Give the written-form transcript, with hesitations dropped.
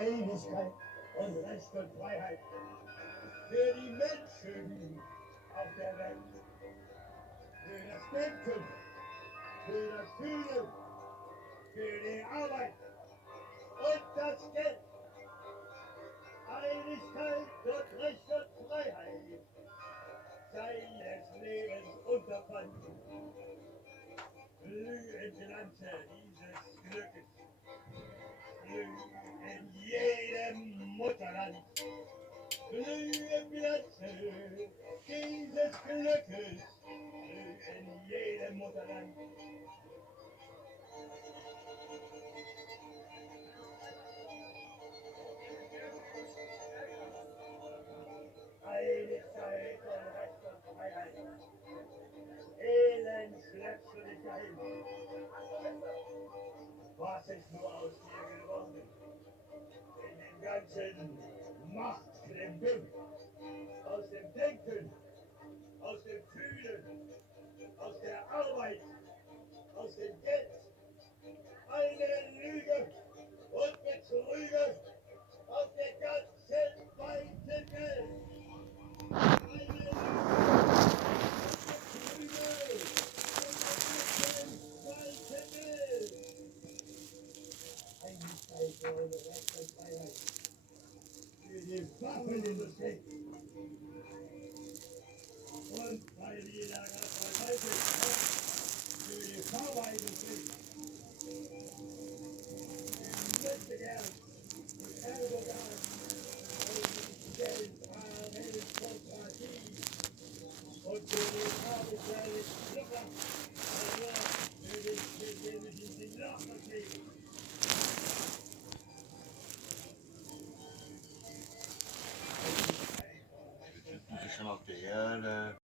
Einigkeit und Recht und Freiheit für die Menschen auf der Welt. Für das Denken, für das Fühlen, für die Arbeit und das Geld. Einigkeit und Recht und Freiheit seines Lebens Unterpfand. Glühen Glanze dieses Glückes. In jedem Mutterland glühen Glanze dieses Glückes, in jedem Mutterland. Einigkeit und Recht und Freiheit. Elend schleppst du dich dahin. Was ist nur aus dir geworden? In dem ganzen Machtkrempel, aus dem Denken, aus dem Fühlen, aus der Arbeit, aus dem Geld. Eine Lüge und Betrüge auf der ganzen weiten Welt. Eine Lüge und Betrüge auf der ganzen weiten Welt. Einigkeit und Recht und Freiheit für die Waffenindustrie. Und weil die da gerade verwaltet ist, für die Pharmaindustrie. Ich möchte gern mit Erdogan und den Paris-Demokratie und für die Arbeitswelt Schlucker, für die Nachrichten. Schon auf der Erde.